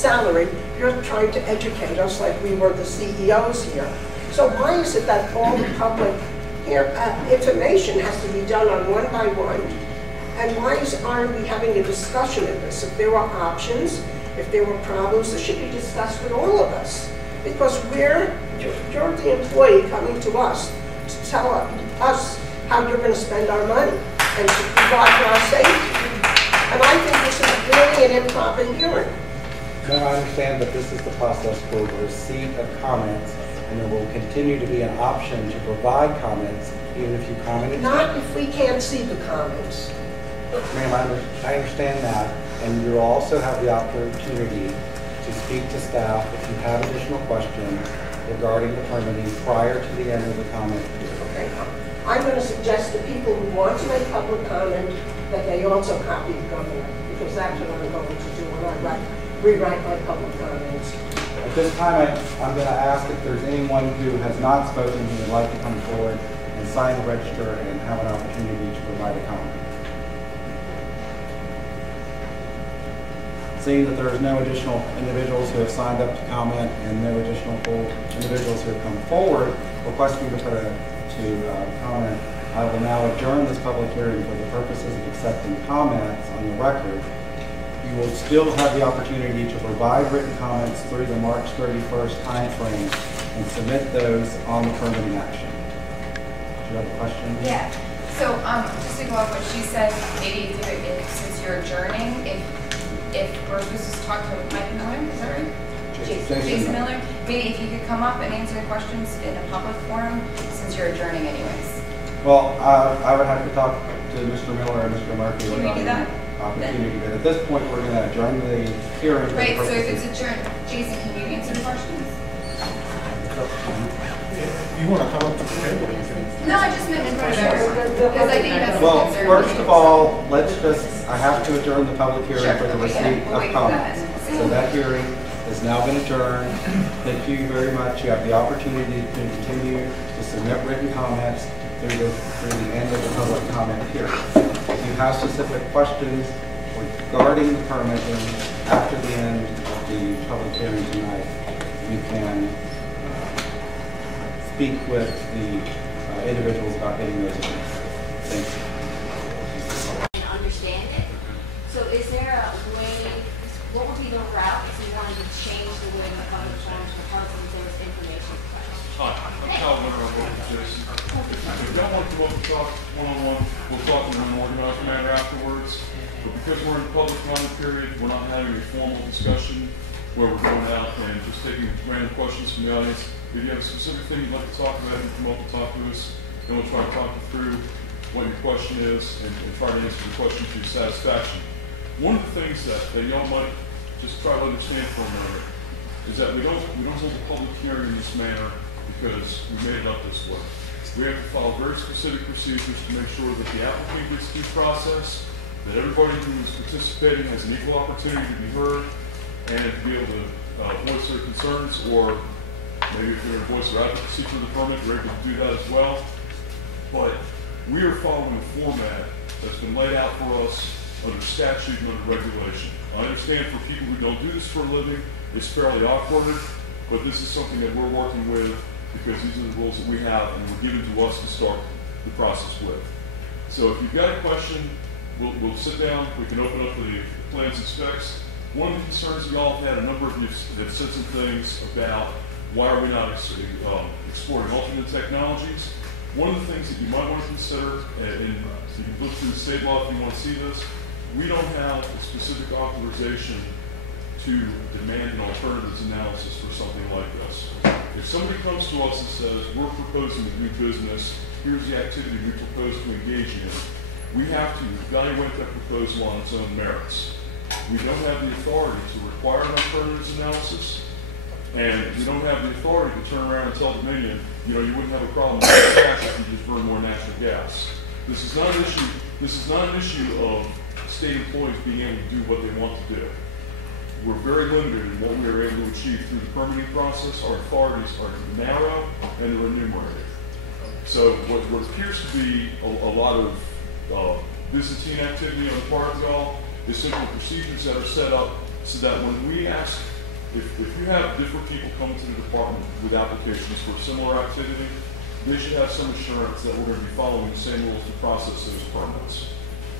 salary. You're trying to educate us like we were the CEOs here. So why is it that all the public information has to be done on one by one? And why aren't we having a discussion of this? If there were options, if there were problems, this should be discussed with all of us. Because you're the employee coming to us to tell us how you're going to spend our money and to provide for our safety. And I think this is really an improper hearing. No, I understand that this is the process for receipt of comments, and there will continue to be an option to provide comments, even if you commented. Not if we can't see the comments. Ma'am, I understand that, and you'll also have the opportunity to speak to staff if you have additional questions regarding the permitting prior to the end of the comment period. Okay. I'm going to suggest to people who want to make public comment that they also copy the governor, because that's what I'm going to do when I rewrite my public comments. At this time, I'm going to ask if there's anyone who has not spoken who would like to come forward and sign the register and have an opportunity to provide a comment. Seeing that there is no additional individuals who have signed up to comment and no additional individuals who have come forward requesting to comment, I will now adjourn this public hearing for the purposes of accepting comments on the record. You will still have the opportunity to provide written comments through the March 31st timeframe and submit those on the permitting action. Do you have a question? Yeah. So just to go off what she said, maybe since you're adjourning, if we're supposed to talk to Mike Miller, is that right? Jason Miller. Maybe if you could come up and answer the questions in a public forum, since you're adjourning anyways. Well, I would have to talk to Mr. Miller and Mr. Murphy. Can we do that? Opportunity, but at this point, we're going to adjourn the hearing. Right. So if it's adjourned, Jason, can you answer the questions? You want to come up to the table? You can. No, I just meant in front of everyone. Because I think that's a Well, concern. first of all, I have to adjourn the public hearing for the receipt of comments. So that hearing has now been adjourned. Thank you very much. You have the opportunity to continue to submit written comments through the end of the public comment period. If you have specific questions regarding the permitting after the end of the public hearing tonight, you can speak with the individuals about getting those answers. Thank you. And understand it. So is there a way, what would be the route if we wanted to change the way the public forms were posted if there was information? Hi, I'm Cal Winter, I'm with Jason. If y'all want to come up and talk one-on-one, we'll talk in an organized manner afterwards. But because we're in the public comment period, we're not having a formal discussion where we're going out and just taking random questions from the audience. If you have a specific thing you'd like to talk about, you come up and talk to us, then we'll try to talk you through what your question is and try to answer the question to your satisfaction. One of the things that y'all might just try to understand for a moment is that we don't hold a public hearing in this manner because we made it up this way. We have to follow very specific procedures to make sure that the applicant gets due process, that everybody who is participating has an equal opportunity to be heard and to be able to voice their concerns, or maybe if they're going to voice their advocacy for the permit, they're able to do that as well. But we are following a format that's been laid out for us under statute and under regulation. I understand for people who don't do this for a living, it's fairly awkward, but this is something that we're working with because these are the rules that we have and were given to us to start the process with. So if you've got a question, we'll sit down, we can open up the plans and specs. One of the concerns that y'all have had, a number of you have said some things about why are we not exploring alternate technologies. One of the things that you might want to consider, and you can look through the state law if you want to see this, we don't have a specific authorization to demand an alternatives analysis for something like this. If somebody comes to us and says, we're proposing a new business, here's the activity we propose to engage in, we have to evaluate that proposal on its own merits. We don't have the authority to require an alternatives analysis, and we don't have the authority to turn around and tell Dominion, you wouldn't have a problem with gas if you just burn more natural gas. This is not an issue. This is not an issue of state employees being able to do what they want to do. We're very limited in what we are able to achieve through the permitting process. Our authorities are narrow and they're enumerated. So what appears to be a lot of Byzantine activity on the part of y'all is simple procedures that are set up so that when we ask if you have different people coming to the department with applications for similar activity, they should have some assurance that we're going to be following the same rules to process those permits.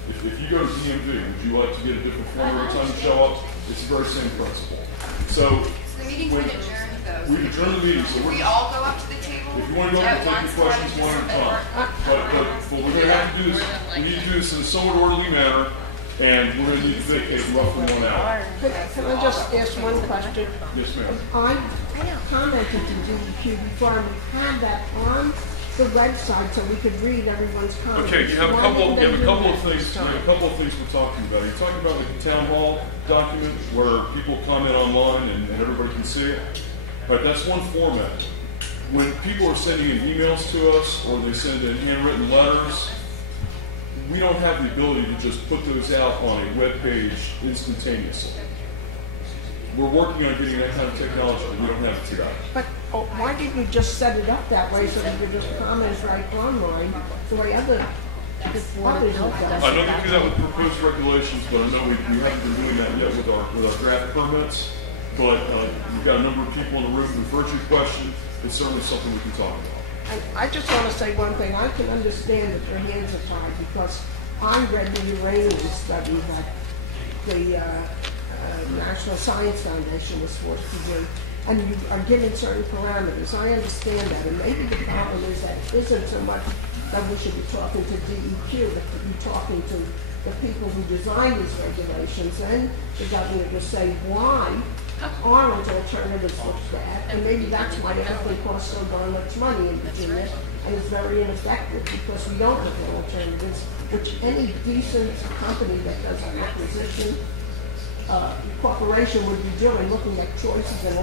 If you go to DMV, would you like to get a different form every time you show up? It's the very same principle. So The meeting's been adjourned though. we adjourn the meeting, so If we're, we all go up to the table. if you want to go up and take your questions one at a time. But what we're going to have to do is, we need to do this in a somewhat orderly manner, and we're going to need to vacate roughly 1 hour. Can I just ask one question? Yes, ma'am. I commented to DEQ before, and we had that on the website so we could read everyone's comments. Okay, you have a Why couple. didn't You have they a do couple that of things. this You have time? a couple of things we're talking about. You're talking about the town hall document where people comment online and everybody can see it. Right, that's one format. When people are sending in emails to us or they send in handwritten letters, we don't have the ability to just put those out on a web page instantaneously. We're working on getting that kind of technology, but we don't have it today. But why didn't you just set it up that way so that you could just comment right online the way others have done? I know we do that with proposed regulations, but I know we haven't been doing that yet with our draft permits. But we've got a number of people in the room who've heard your question. It's certainly something we can talk about. I just want to say one thing. I can understand that your hands are tied because I read the uranium study that the National Science Foundation was forced to do, and you are given certain parameters. I understand that, and maybe the problem is that it isn't so much that we should be talking to DEQ, that we be talking to the people who design these regulations, and the governor will say why aren't alternatives looked at, and maybe that's why everything costs so darn much money in Virginia, and it's very ineffective because we don't have the alternatives, which any decent company that does an acquisition corporation would be doing, looking at choices and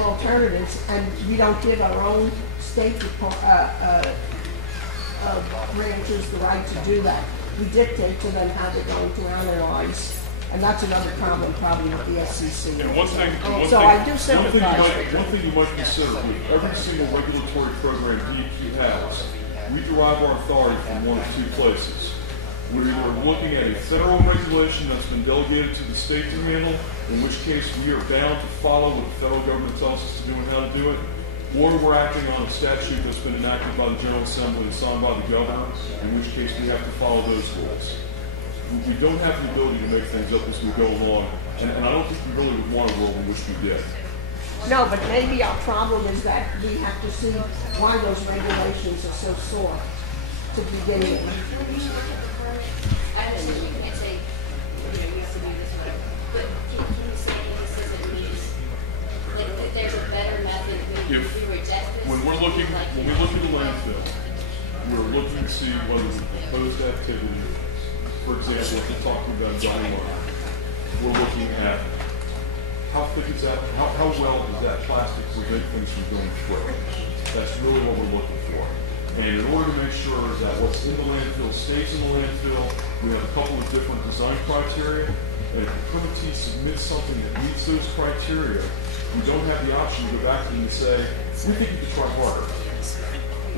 alternatives, and we don't give our own state branches the right to do that. We dictate to them how they're going to analyze. And that's another problem probably with the SEC. And one thing you might consider with every single regulatory program DEQ has, we derive our authority from one of two places. We're either looking at a federal regulation that's been delegated to the state to handle, in which case we are bound to follow what the federal government tells us to do and how to do it, or we're acting on a statute that's been enacted by the General Assembly and signed by the governor, in which case we have to follow those rules. We don't have the ability to make things up as we go along, and I don't think we really would want a world in which we did. No, but maybe our problem is that we have to see why those regulations are so sore to begin with. I understand you can't say, you have to do this, whatever, but can you say this isn't means, like, that there's a better method when we reject this? When we look at the landfill, we're looking to see whether the proposed activity, for example, if we're talking about Johnny Martin, we're looking at how thick is that, how well does that plastic prevent things from going through. That's really what we're looking for. And in order to make sure that what's in the landfill stays in the landfill, we have a couple of different design criteria. And if the permittee submits something that meets those criteria, we don't have the option to go back to them and say, we think you could try harder.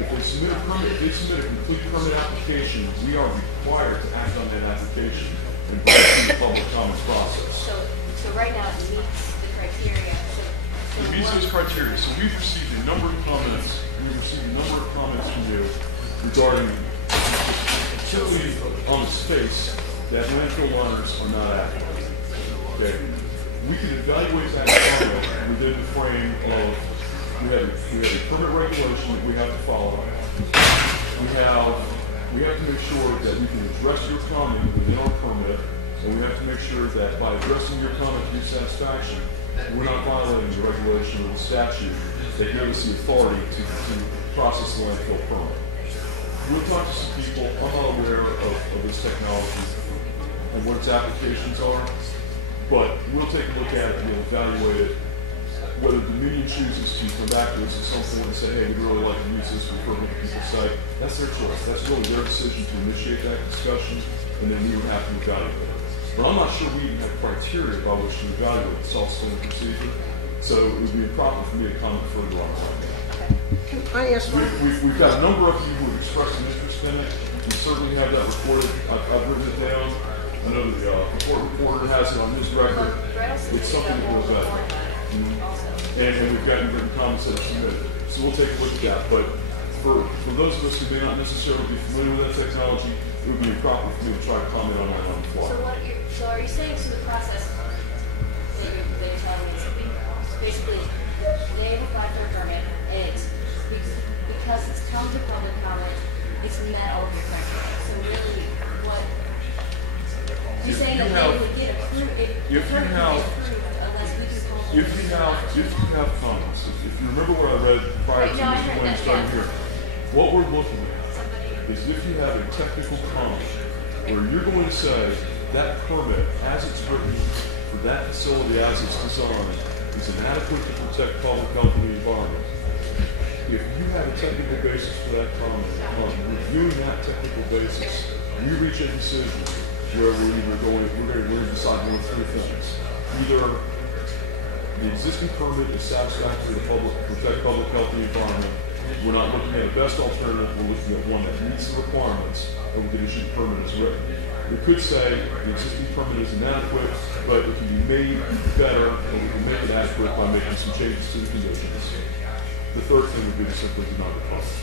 If they submit a permit, if they submit a complete permit application, we are required to act on that application and put it through the public comments process. So right now it meets the criteria. It meets those criteria. So we've received a number of comments. We've received a number of comments from you regarding, particularly on the space, that landfill liners are not adequate. Okay, we can evaluate that comment within the frame of we have a permit regulation that we have to follow. We have to make sure that we can address your comment within our permit, and we have to make sure that by addressing your comment to your satisfaction, we're not violating the regulation or the statute that give us the authority to process the landfill permit. We'll talk to some people. I'm not aware of this technology and what its applications are, but we'll take a look at it and we'll evaluate it. Whether the Dominion chooses to come back to us at some point and say, hey, we'd really like to use this for permit people site, that's their choice. That's really their decision to initiate that discussion, and then we would have to evaluate it. But I'm not sure we even have criteria by which to evaluate the self-standing procedure, so it would be improper for me to comment further on it right now. Can I ask one? We've got a number of you who have expressed an interest in it. We certainly have that recorded. I've written it down. I know the report reporter has it on his record. It's something that goes better. also. And we've gotten written comments that are submitted. So we'll take a look at that. But for those of us who may not necessarily be familiar with that technology, it would be improper for me to try to comment on that on the fly. So are you saying so the process that you're telling me is basically they have applied for a permit and it's because it's come to public comment, it's met all of your criteria. So really what you're saying that they would get approved unless we can call if you have comments, if you remember what I read prior to Mr. Williams starting here, what we're looking at is if you have a technical comment where you're going to say that permit, as it's written for that facility as it's designed, is inadequate to protect public health and the environment. If you have a technical basis for that comment, on reviewing that technical basis, we reach a decision where we're going to decide one of three things. Either the existing permit is satisfactory to protect public health and the environment. We're not looking at a best alternative, we're looking at one that meets the requirements and we can issue the permit as written. We could say the existing permit is inadequate, but it can be made better and we can make it adequate by making some changes to the conditions. The third thing would be to simply deny the permit.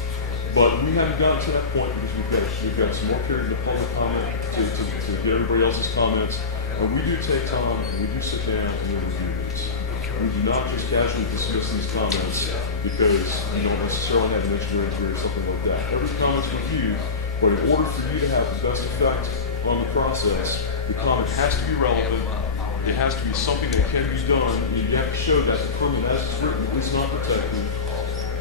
But we haven't gotten to that point because we've got some more period of public comment to get everybody else's comments. And we do take time and we do sit down and we review these. We do not just casually dismiss these comments because we don't necessarily have an engineer here or something like that. Every comment's reviewed, but in order for you to have the best effect on the process, the comment has to be relevant. It has to be something that can be done. And you have to show that the permit as it's written is not protected.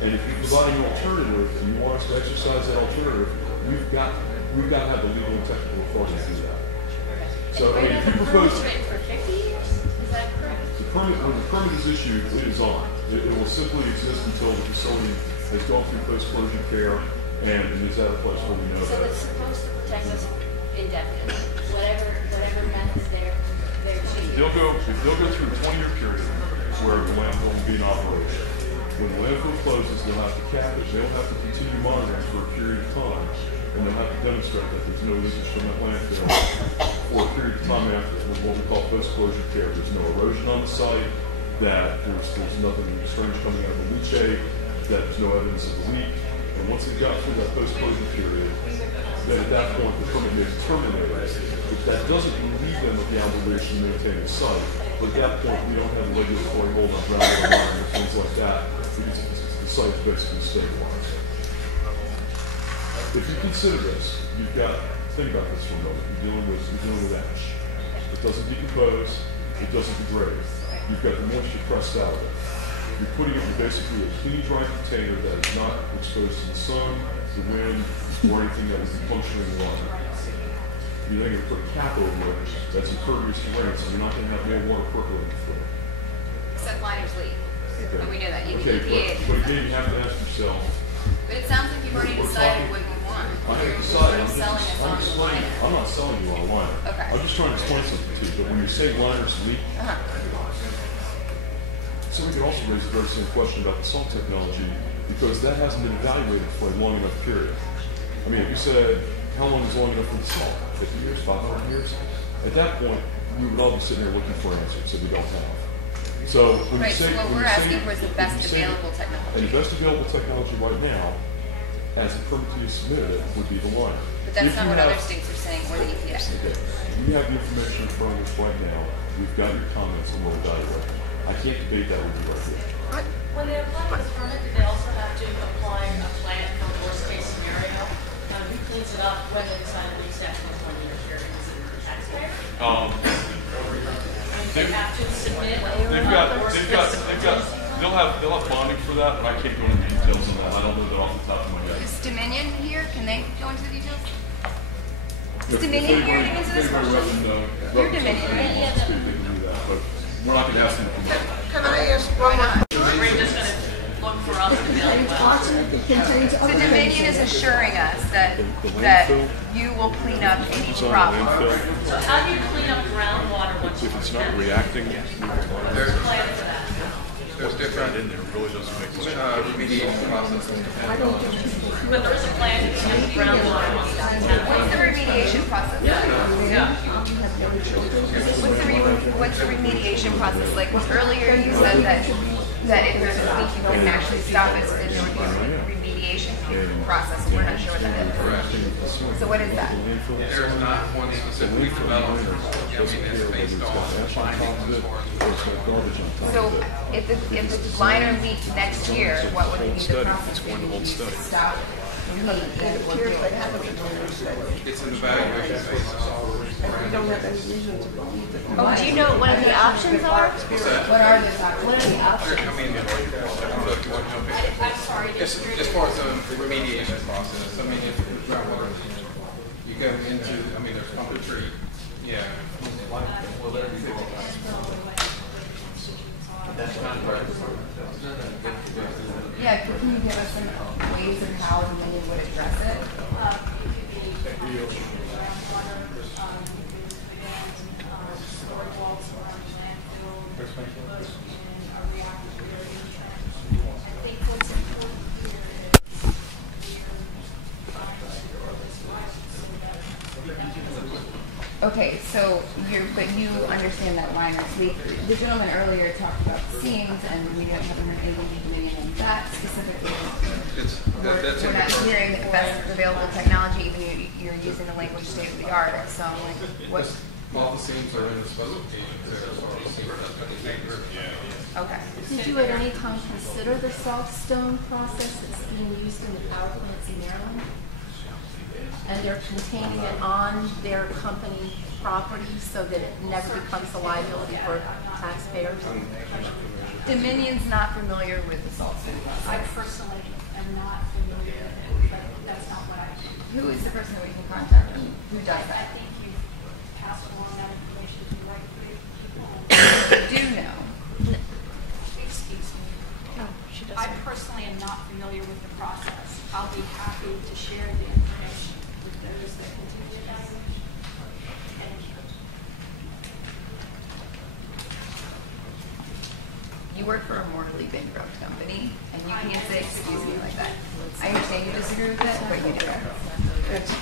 And if you provide an alternative and you want us to exercise that alternative, we've got to have the legal and technical authority to do that. So I mean, if you propose for 50 years, is that correct? when the permit is issued, it is on. It will simply exist until the facility has gone through post-closure care and is at a place where we know So that. it's supposed to protect us indefinitely, whatever methods they're choosing. They'll go through a 20-year period where the landfill will be in operation. When the landfill closes, they'll have to cap it. They'll have to continue monitoring for a period of time, and they'll have to demonstrate that there's no leakage from that landfill for a period of time after what we call post-closure care. There's no erosion on the site, that there's nothing strange coming out of the leachate, that there's no evidence of a leak. And once they got through that post-closure period, then at that point the permit may be terminated. But that doesn't relieve them of the obligation to maintain the site. But at that point, we don't have a regulatory hold on groundwater line or things like that, because the site is basically stabilized. If you consider this, you've got to think about this for a moment. You're dealing with ash. It doesn't decompose. It doesn't degrade. You've got the moisture pressed out of it. You're putting it in basically a clean, dry container that is not exposed to the sun, the wind, or anything that is functioning water. You're then going to put a cap over it that's impervious to rain, so you're not going to have more water percolating through it. Except liners leak. Okay. And we know that. You Okay, but again, you have to ask yourself. But it sounds like you've already decided what you want. I haven't You're decided. sort of selling us on the liner. I'm not selling you on a liner. Okay. I'm just trying to explain something to you. But when you say liners leak, so we can also raise the very same question about the salt technology, because that hasn't been evaluated for a long enough period. I mean, if you said, how long is long enough for the salt? 50 years, 500 years? At that point, we would all be sitting there looking for answers that we don't have. So when Right, you say, so what when we're you say- asking for is the best when you say- available technology. And the best available technology right now, as the permittee submitted it, would be the liner. But that's If not you what have- other states are saying, or the EPA. Okay, we have the information in front of us right now. We've got your comments and we'll evaluate. I can't debate that with you right here. When they apply for this permit, do they also have to apply a plan for the worst case scenario? Who cleans it up when they decide to lease after the 20-year period? Is it the taxpayer? They have to submit They'll have bonding for that, but I can't go into details on that. I don't know that off the top of my head. Is Dominion here? Can they go into the details? Is Dominion here to answer this question? You're Dominion, right? But we're not going to ask them to come up. Can I ask one more? We're just going to look for us to be like, well, So Dominion is assuring us that you will clean up any problem. so how do you clean up groundwater once you If it's have not it? reacting, There's a plan for that. there's different remediation processes. But there is a plan to change groundwater on that. What's the remediation process? What's the remediation process like? Earlier you said that if there's a leak, you can actually stop it, so then there would be a remediation process. We're not sure what that is. Correct. So what is that? There is not one specifically developed. I mean, it's based on findings as far as. So if the liner leaked next year, what would be the process? It's going to hold study. Stop. It appears they haven't been doing this. It's an evaluation phase. We don't have any reason to believe that. Oh, do you know what the options are? What are the options? What are the options? I mean, I don't know if you want to jump in. I'm sorry. As far as the remediation process, I mean, if groundwater, you go into, I mean, there's pump and treat. Yeah. Yeah, can you give us some ways of how the menu would address it? Okay, so but you understand that liners leak. The gentleman earlier talked about the seams, and we haven't heard anything coming on that specifically. We're not hearing the best available technology, even you're using the language state of the art. So I'm like, what? All the seams are in the specifications there as far as the Okay. Did you at any time consider the soft stone process that's being used in the power plants in Maryland? And they're containing it on their company property so that it never becomes a liability for taxpayers? Dominion's not familiar with the salt stone I process. personally am not familiar with it, but that's not what I do. Who is the person that we can contact? Who does I that? think you've passed along that information to the right people. Do know. Excuse me. No, she I doesn't. personally am not familiar with the process. I'll be happy to share the information with those that continue the evaluation. Thank you. You work for a mortally bankrupt company, and you can't say excuse me like that. I understand you disagree with it, but you do. It's